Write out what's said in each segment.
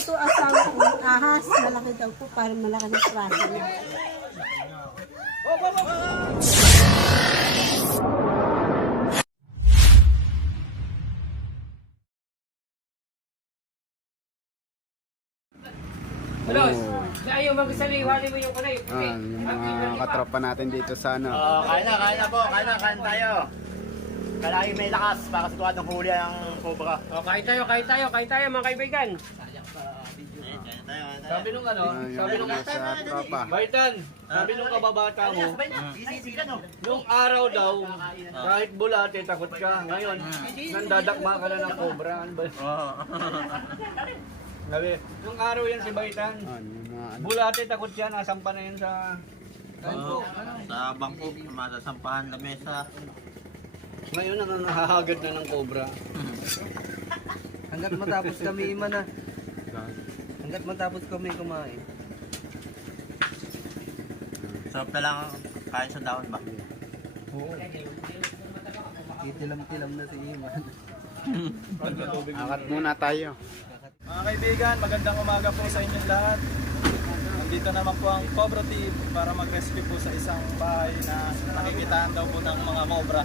ito asang ahas. Malaki daw po, parang malaki na traso niya. Boss, ayaw magsaliwali mo yung kanay. Yung mga katropa natin dito sa ano. Kain na po. Kain tayo. Kailangan may lakas para sa tuwad ng huli ang cobra. Kain tayo mga kaibigan. Sabi nung Sabi nung sa tropa. Baitan, sabi nung kababata mo, nung araw daw, kahit bulate, takot ka. Ngayon, nandadakma ka na ng cobra. Ano ba? Sabi, nung araw yan si Baitan. Yung mga ano. Bulate, takot yan. Nasampa na yan sa... Sa bangko, masasampahan na mesa. Ngayon, nahahagad na ng cobra. Hanggat matapos kami na. Hanggat matapos kami kumain. Sarap na lang kain sa dahon ba? Oo. Kitilam-tilam na si Iman. Akat muna tayo. Mga kaibigan, magandang umaga po sa inyong lahat. Nandito naman po ang Cobra Team para mag-rescue po sa isang bahay na nakikitaan daw po ng mga cobra.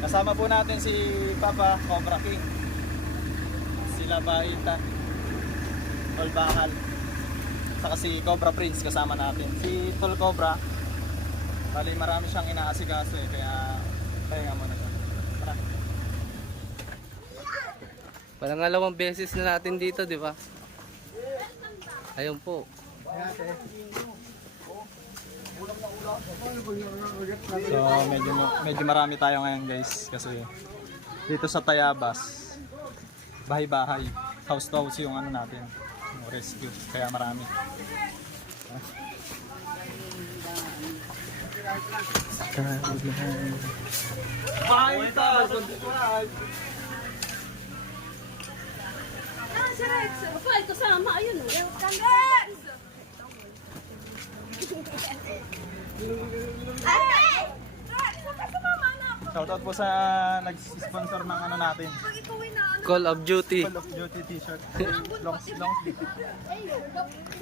Kasama po natin si Papa Cobra King, sila Baita, Tol Bakal, saka si Cobra Prince kasama natin. Si Tol Cobra, bali marami siyang inaasikaso kaya pahinga muna siya. Tara. Pangalawang beses na natin dito, di ba? Ayun po. So medyo marami tayo ngayon guys kasi dito sa Tayabas bahay-bahay, house to house yung ano natin, yung rescue, kaya marami. Si Rex, bakit kasama? Ayun, Rex! Shoutout po sa nag-sponsor ng ano natin, Call of Duty. Call of Duty t-shirt, long sleeve.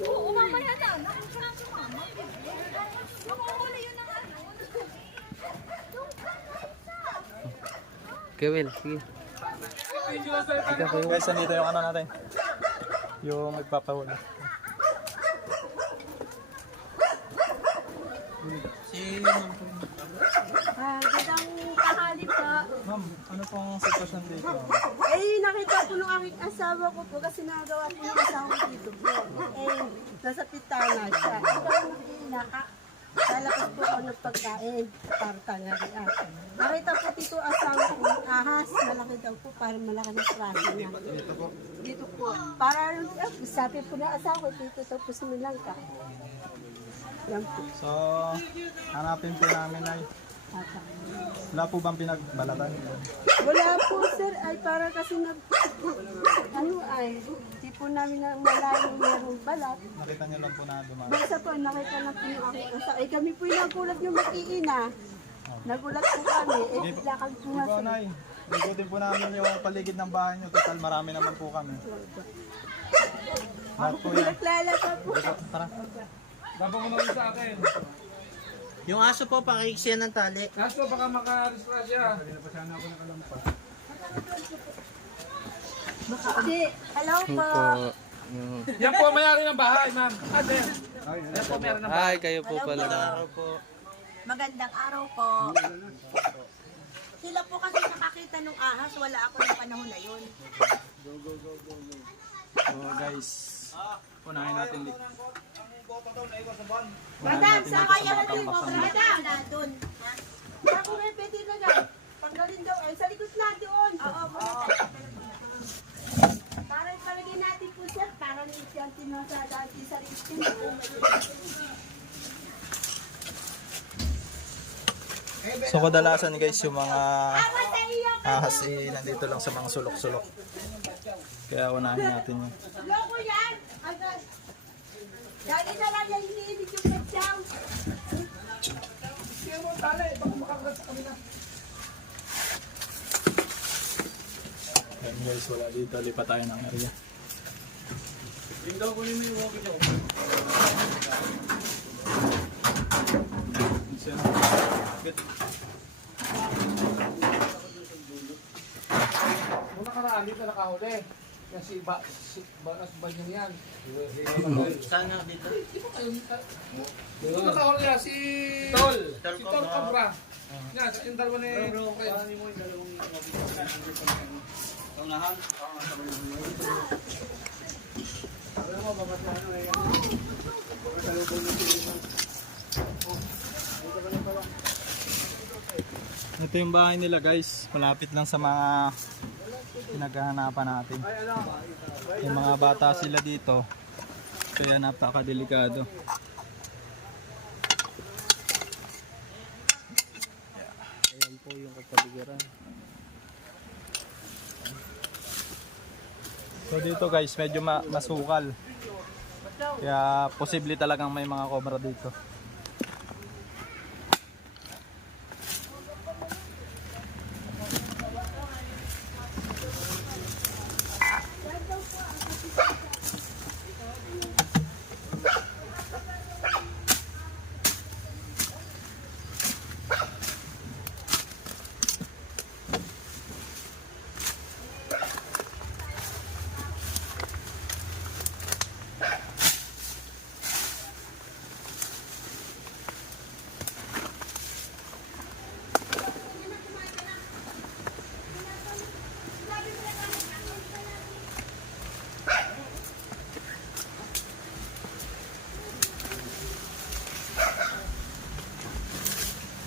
Umamaya na. Nakakasama si mama. Makuhuli yun ang ano. Kewel, sige. Guys, nandito yung ano natin, yung nagpapahuli. Gandang kahali po. Ma'am, ano pong sitwasyon dito? Nakita ko nung aking asawa ko po kasi nagawa ko yung asawa ko dito po. Nasa pitana siya. Ikaw ang nakiinaka. Lalabas po ako ng pagkain para tanghalian. Nakita po dito asang ahas. Malaki daw po, parang malaki na traso niya. Dito po. Para, sabi po na asawa ko, dito daw po sinilang ka. Yan po. So, hanapin po namin ay wala po bang pinagbalatan? Wala po sir, ay para kasi di po namin na malayong merong balat. Nakita niyo lang po na dumaan. Basta po, nakita lang po yung ako. Kami po yung nagulat yung mag-iina. Nagulat po kami, lakad po nga Ikaw, sir. Nay, ikutin po namin yung paligid ng bahay niyo. Total, marami naman po kami. Lahat po yan. Naglalaba po. Tara. Yung aso po, pakikisiyan ng tali. Hello po. Yan po ang mayari ng bahay, ma'am. Yan po meron ng Ay, kayo po pala. Magandang araw po. Sila po kasi nakakita nung ahas, wala ako ng panahon na yun. So guys, punahin natin dito. Madam, sa kaya na din mo. Madam, na doon. Ako rin, pwede na lang. Panggalin daw. Sa likod na doon. Oo, para italagay natin po sir, para yung tinosadati sa listing. So kadalasan guys, yung mga ahas nandito lang sa mga sulok-sulok. Kaya unahin natin yun. Loko yan! Agad! Dali na lang yan, iniinit yung petsaw. Ayan guys, wala dito. Lipat tayo ng area. Muna karaan dito nakahuli. Yan si Banyang yan. Sana dito. Dito nakahuli yan si Tol Cobra. Yan, yung dalawa ni Ito yung bahay nila guys, malapit lang sa mga pinaghahanapan natin. Yung mga bata sila dito, kaya napakadelikado. Ayan po yung kapaligiran. So dito guys, medyo masukal. Kaya posible talagang may mga cobra dito.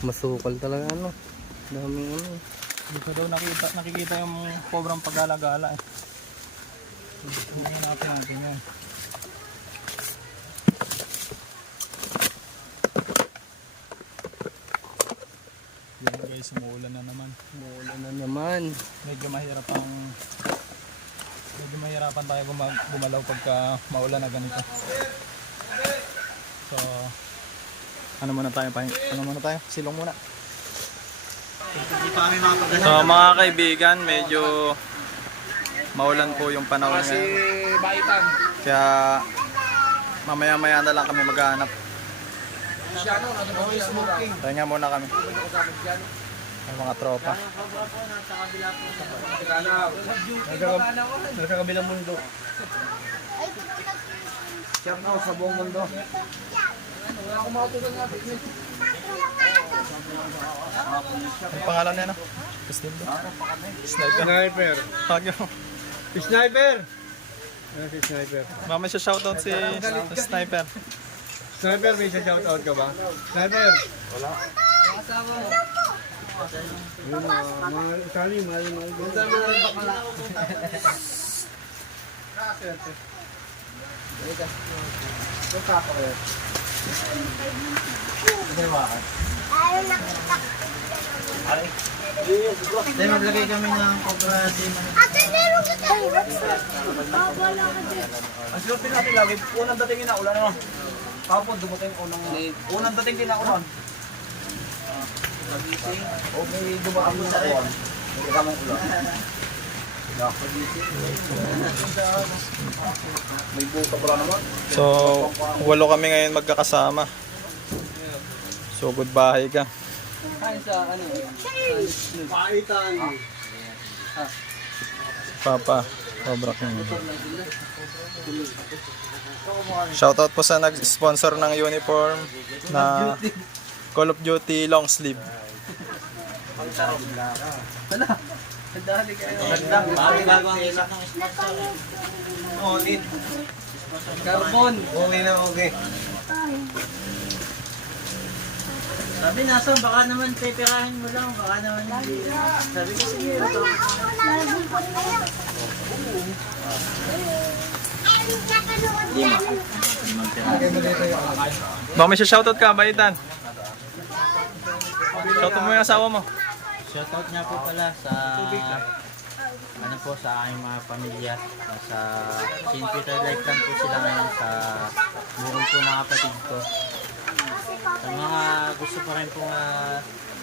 Masukal talaga ano. Daming ano. Dito daw nakikita yung cobrang paggalagala eh. Tingnan natin yan. Yan guys, umuulan na naman. Umuulan na naman. Medyo mahirapan tayo gumalaw pagka maulan na ganito. So, ano muna tayo? Silong muna. Hindi pa kami makapagdala. So mga kaibigan, medyo maulan po yung panahon si ngayon. Baitan. Kaya mamaya-maya na lang kami maghahanap. Siano, ano ba yung smoking? Pahinga muna kami. Ang mga tropa. Nasa kabilang mundo. Shout out sa buong mundo. Ang pangalan niya no? Castillo? Sniper. Tagyo. Sniper! Si Sniper. Mama siya shoutout si Sniper. Sniper, may shout out ka ba? Sniper! Wala. Yun, mga Itali, mahal. Punta mo lang bakala. Punta ako kayo. Dahil maglagay kami ng cobra team. Ang silupin natin lagi, unang datingin na ulan naman. Kapon, dumating unang dating din ako nun. Okay, dumating na ako. Hindi ka mong ulan. May buka pala naman. So, 8 kami ngayon magkakasama. So, goodbye ka. Paitan. Papa, Cobra King. Shoutout po sa nag-sponsor ng uniform na Call of Duty long sleeve. Bakit bago ang isip ng sponsor? Carbon. Okay na okay. Sabi nasa, baka naman peperahin mo lang, baka naman hindi. Sabi ko sige, ito. Baka may shoutout ka, Baitan. Shoutout mo yung asawa mo. Shoutout niya po pala sa sa aking mga pamilya. Sa St. Peter Life lang po sila ngayon sa buhay po ng kapatid ko. Sa mga gusto pa rin po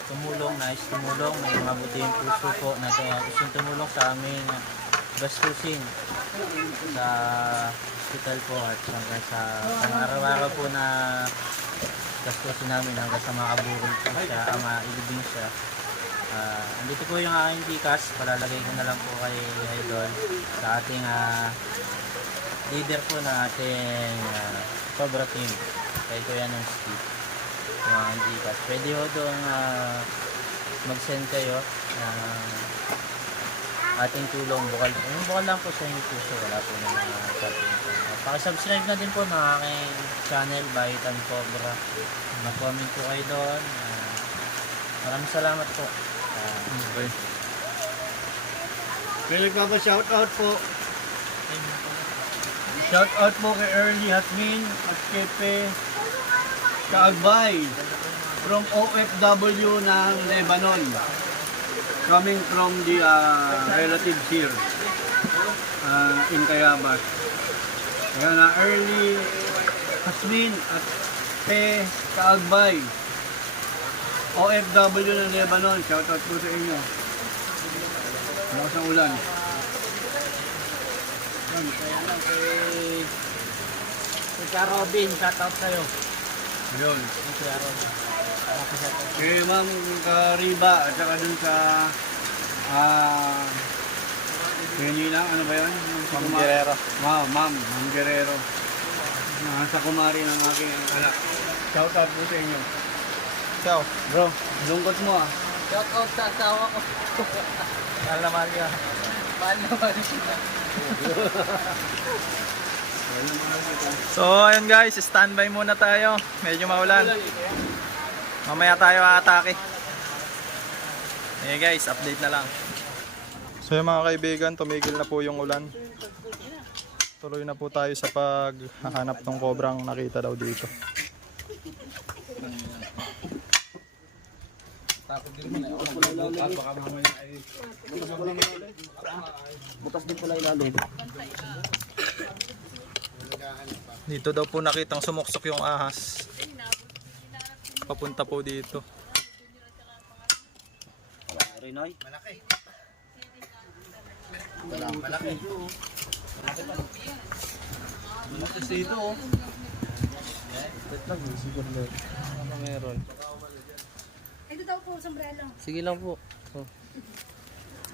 tumulong, nais tumulong, may mga butihing puso po na gustong tumulong sa aming gastusin sa hospital po at hanggang sa pang-araw-araw po na gastusin namin hanggang sa makaburol po siya, mailibing siya. Andito po yung aking Gcash, palalagay ko na lang po kay Idol sa ating leader po na ating Cobra team, kay Kuya ng Steve. Yung aking Gcash. Pwede ho doon mag-send kayo ating tulong. Bukal lang po sa inyo puso, wala po ng mga chatting. Pakisubscribe na din po ng aking channel, Baitan Cobra. Mag-comment po kayo doon. Maraming salamat po. May nagpapa-shoutout po. Shoutout po kay Early Hasmin at Kepe Kaagbay from OFW ng Lebanon. Coming from the relatives here in Tayabas. Kaya na Early Hasmin at Kepe Kaagbay, OFW ng Lebanon. Shoutout po sa inyo. Malakas ang ulan. Kuya Robin, shoutout sa'yo. Ayun. Kuya Robin. Kay Ma'am Kariba at saka dun sa Nina, ano ba yun? Ma'am Guerrero. Ma'am Guerrero. Sa kumari ng aking anak. Shoutout po sa inyo. Ikaw, Bro, lungkot mo ah. Shout out sa asawa ko. mahal na mahal ka. Mahal na mahal siya. So ayun guys, standby muna tayo. Medyo maulan. Mamaya tayo aatake. Eh guys, update na lang. So yung mga kaibigan, tumigil na po yung ulan. Tuloy na po tayo sa paghahanap ng kobrang nakita daw dito. Dito daw po nakitang sumuksok yung ahas. Papunta po dito. Rinoy? Malaki dito oh. Ano meron? Ito daw po, sombrero. Sige lang po. Oh.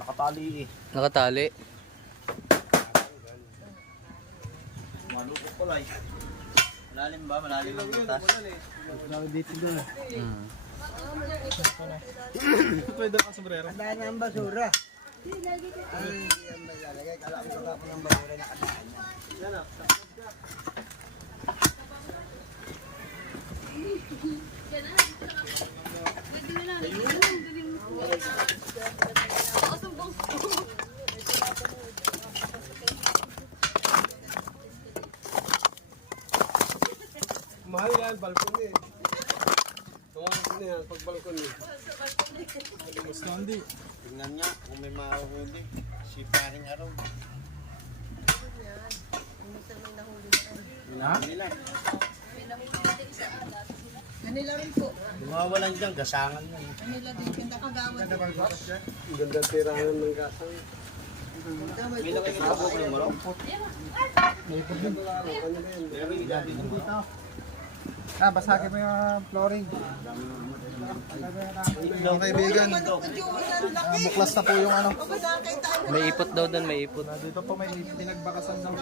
Nakatali eh. Nakatali. Malukot pala eh. Malalim ba? Malalim ang butas. Dito doon eh. Pwede ka sombrero. Wala na ang basura. Ay, yan ba lalagay? Kala ko wala po ng basura nakadaan na. Mahal yan, balkon eh. Tumakas na yan, pag balkon eh. Gusto hindi. Tingnan niya kung may mahuhuli. Si paring araw. Nila. Kanila rin po. Mawawalan dyan, gasangan na. Kanila din. Ganda kagawad. Ganda tirahan ng gasang. May nakikita po kayo marong. Basagin mo yung flooring. Yung kaibigan, buklas na po yung ano. May ipot daw doon, may ipot. Dito po may pinagbakasan ng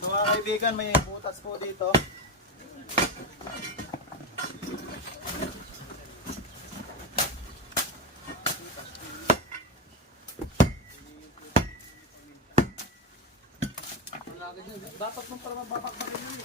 So mga kaibigan, may butas po dito. Dapat mong para mababak pa rin yun eh.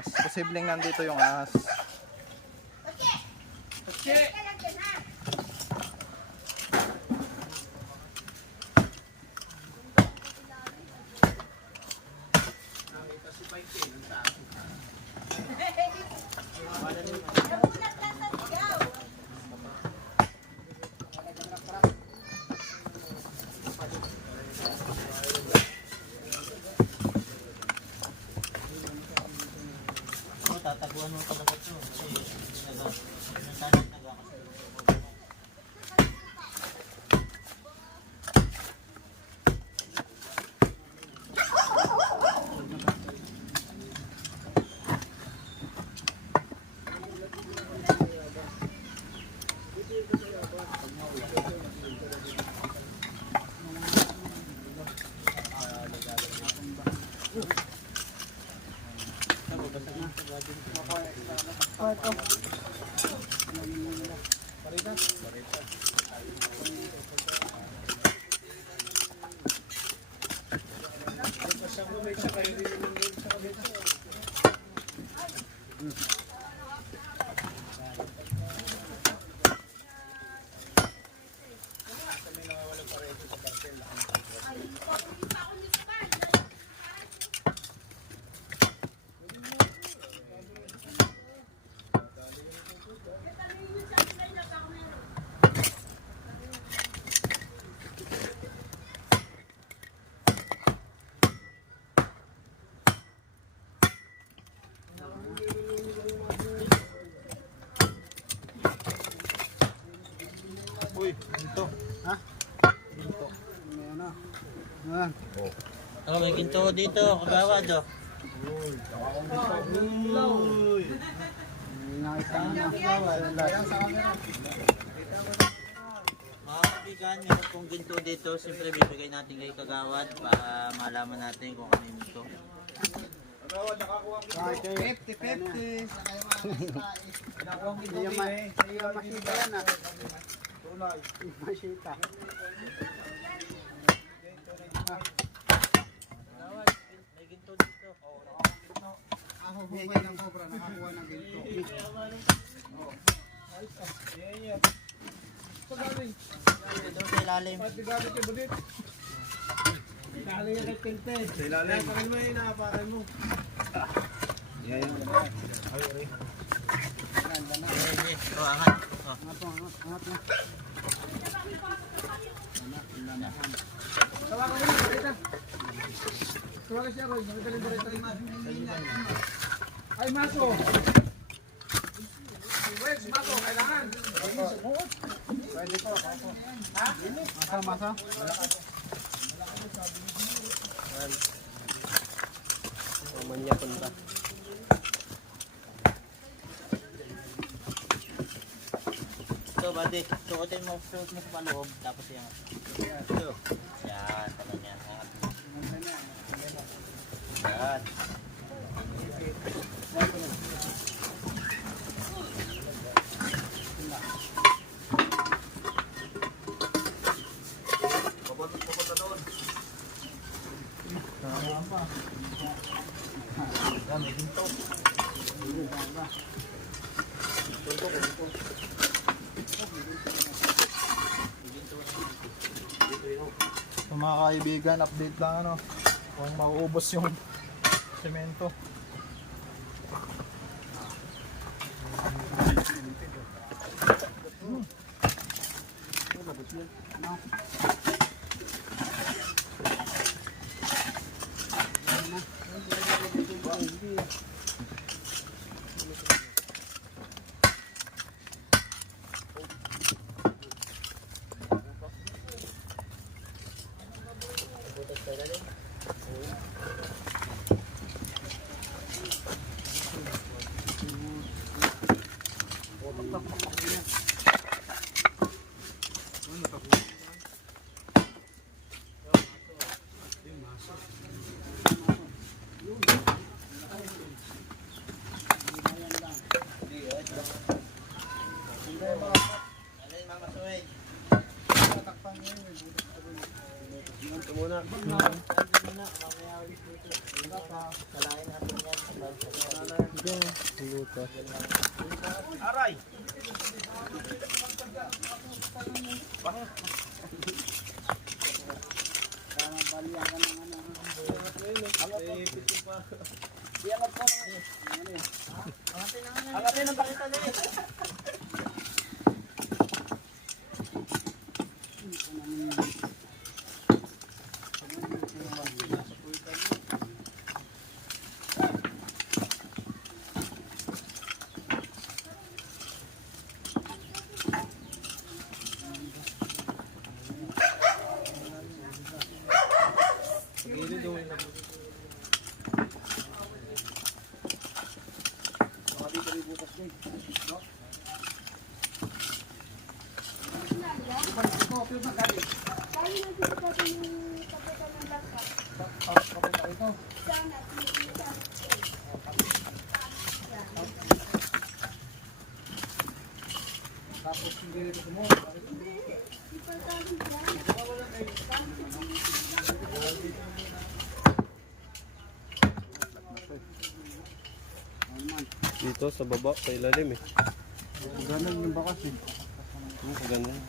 ahas. Posibleng nandito yung ahas. Tataguan mo talaga ito. Kasi Uy, ginto. Ha? Ginto. oh, may ginto dito, kagawad oh. Mga kaibigan, meron pong ginto dito. Siyempre bibigay natin kay kagawad para malaman natin kung ano yung ginto. 50-50. Hindi makita yan ah. Masita. May ginto dito. Ako hugay ng cobra, nakakuha ng ginto. Dito sa ilalim. Oh, angat. Oh. Tawagan siya, Roy. Magdalhin mo rin tayo. Ay, Maso! Wes, Maso, kailangan. Pwede po. Ha? Masa? Mamanya punta. So, buddy, suotin mo sa paloob, tapos yan. Ito. Yan, tama niya. Yan. So, mga kaibigan, update lang ano. Kung mauubos yung semento. Butas. Aray! Angatin ang pakita na eh. Dito sa baba, sa ilalim eh. Ganun yung bakas eh. Ganun.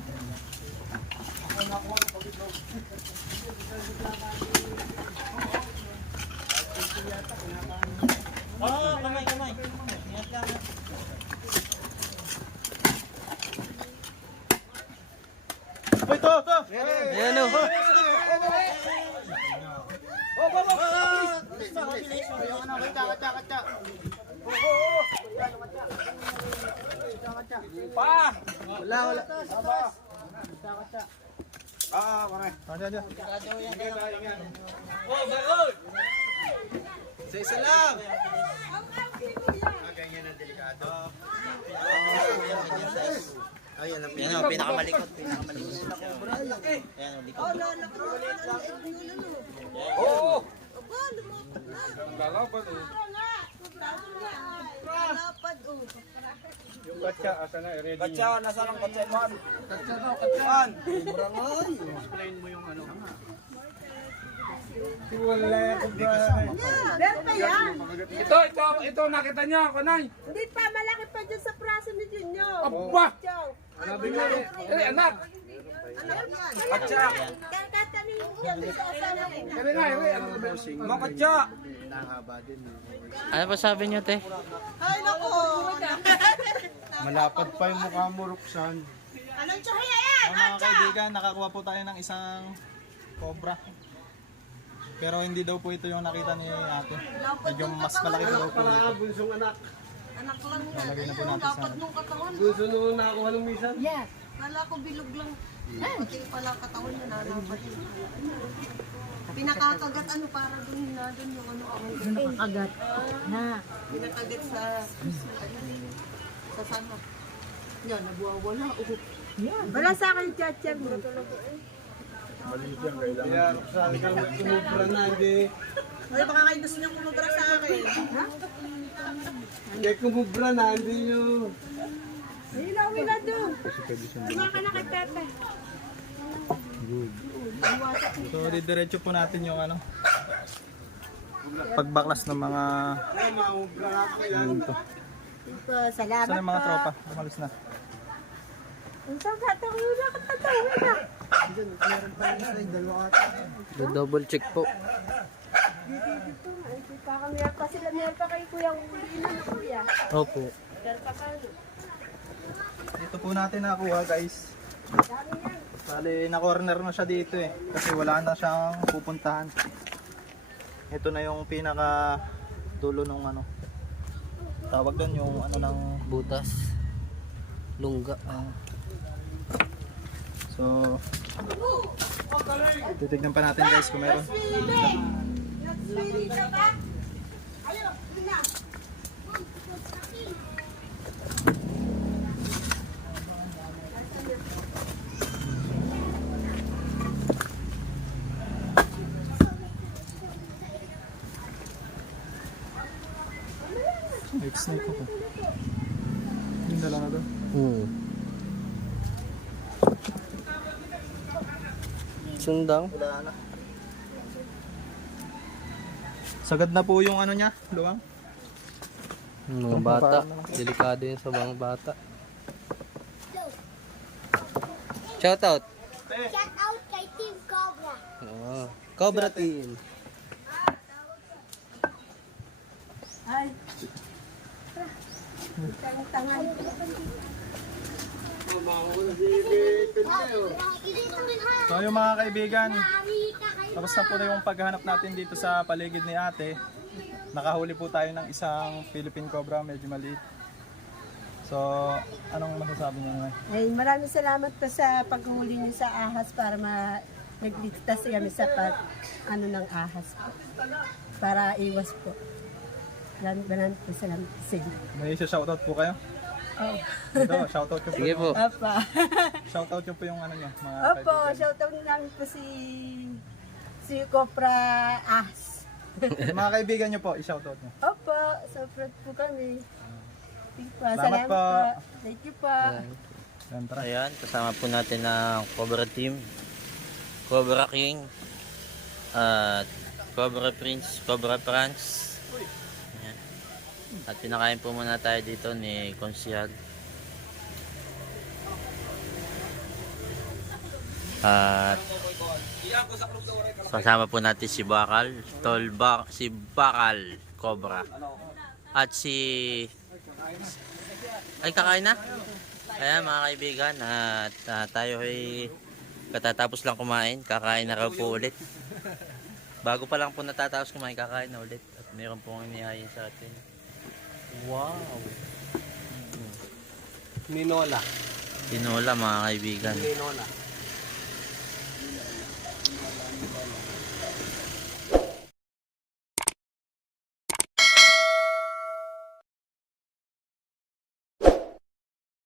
Oh, kamay. Ingat lang. Uy, to! Ayan o. Pa! Wala. Diyan. Oh, bakit? Isa lang. Ayan ang Yan o, pinakamalikot. Ayan o, likod. Oh, lalaki mo na. Oo! Aba, lumapad na. Ang lalaban eh. Lalapad, oh. Yung katsa, asa na, ready. Katsa, nasa lang katsa, man. Katsa daw, katsa. Explain mo yung ano. Berta yan. Ito, nakita niya ako, Nay. Hindi pa, malaki pa dyan sa praso ni Junyo. Aba! Chow. Sabi nga eh, anak. Anak yan. Katsa. Kakatanin niya doon sa asana ko. Kaya nga, ano ba Mga katsa. Nahaba din. Ano pa sabi niyo, te? Ay, naku. Malapad pa yung mukha mo, Roxanne. Anong tsahaya yan? Mga kaibigan, nakakuha po tayo ng isang cobra. Pero hindi daw po ito yung nakita ni ate. Medyo mas malaki daw po ito. Bunsong anak. Anak lang yan. Lalagay na po Ayun, natin sa dapat nung katawan. Bunso nung nakakuha ng misan. Yeah. Kala ko bilog lang. Pati pala katawan niya nalapat. Pinakakagat ano para dun na dun yung ano ako. Pinakakagat na. Pinakagat sa sama. Yan, nabuwawala. Wala sa akin chat-chat mo. Kaya Roxanne, kang tumubra na, hindi. Ay, baka kayo gusto niyong kumubra sa akin. Ha? Hindi kumubra na, hindi nyo. Ay, na doon. Tama ka na kay Pepe. So, didiretso po natin yung ano, pagbaklas ng mga Mahubra na ako yan. ito. Salamat Saan yung mga tropa? Umalis na. Ang tatawin na, katatawin na. Double check po. Meron pa sila, meron pa kay Kuya Ulina na Kuya. Opo. Meron pa kayo. Ito po natin nakuha, guys. Bali, na-corner na siya dito eh. Kasi wala na siyang pupuntahan. Ito na yung pinaka dulo ng ano. Tawag doon yung ano ng Butas. Lungga. So, titignan pa natin guys kung meron. Nagswili ka ba? Ayun, na. Snake snake ako. Yung dala na doon. Sundang. Wala na. Sagad na po yung ano niya, luwang. Mga bata. Delikado yun sa mga bata. Shoutout. Shout out kay Team Cobra. Oh, Cobra Team. Ay. Tangan. So yung mga kaibigan, tapos na po na yung paghahanap natin dito sa paligid ni ate. Nakahuli po tayo ng isang Philippine Cobra, medyo maliit. So, anong masasabi niyo naman? Ay, maraming salamat po sa paghuli niyo sa ahas para nagligtas kami sa ng ahas po. Para iwas po. Maraming po salamat sa inyo. May shoutout po kayo? Oh. Ito, shoutout nyo po. Sige po. Opo. Shoutout nyo po yung ano nyo, mga Opo, kaibigan. shoutout namin po si Cobra Ahas. Yung mga kaibigan nyo po, i-shoutout nyo. Opo, support po kami. Salamat po. Thank you po. Yan, tara. Ayan, kasama po natin ang Cobra Team, Cobra King, at Cobra Prince, Cobra France. Ayan. At pinakain po muna tayo dito ni Konsyal. At kasama po natin si Bakal, si Bakal Cobra. At ay, kakain na? Ayan mga kaibigan, at tayo ay katatapos lang kumain, kakain na raw po ulit. Bago pa lang po natatapos kumain, kakain na ulit. At meron pong inihayin sa atin. Wow! Ninola. Tinola mga kaibigan. Ninola.